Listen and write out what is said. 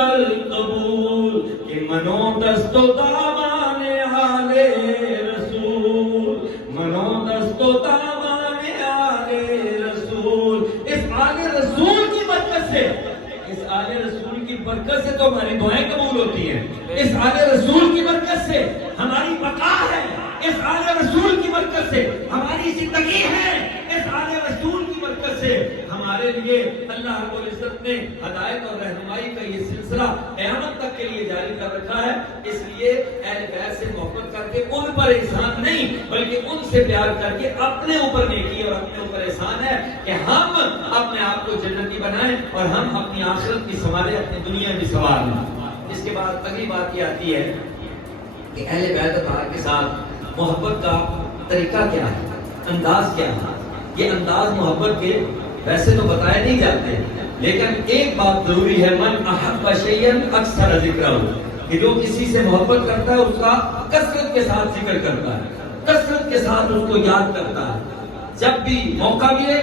والقبول کہ منو دست و دامان آل رسول، منو دست و دامان آل رسول. اس آل رسول کی برکت سے، اس آل رسول کی برکت سے تو ہماری دعائیں قبول ہوتی ہیں. اس آل رسول کی برکت سے ہماری بقا ہے، اس آل رسول کی برکت سے ہماری زندگی ہے، اس آل رسول کی برکت سے ہمارے لیے اللہ رب العزت نے ہدایت اور رہنمائی کا یہ سلسلہ قیامت تک کے لیے جاری کر رکھا ہے. اس لیے اہل بیت سے محبت کر کے ان پر احسان نہیں بلکہ ان سے پیار کر کے اپنے اوپر نیکی اور اپنے اوپر احسان ہے کہ ہم اپنے آپ کو جنتی بنائیں اور ہم اپنی آخرت کی سنبھالیں، اپنی دنیا بھی سنبھالیں. اس کے بعد اگلی بات یہ آتی ہے کہ اہل بیت اطہار کے ساتھ محبت کا طریقہ کیا ہے، انداز کیا ہے. یہ انداز محبت کے ویسے تو بتائے نہیں جاتے، لیکن ایک بات ضروری ہے، من احب شیئا اکثر ذکرہ، کہ جو کسی سے محبت کرتا ہے اس کا کثرت کے ساتھ ذکر کرتا ہے، کثرت کے ساتھ اس کو یاد کرتا ہے. جب بھی موقع ملے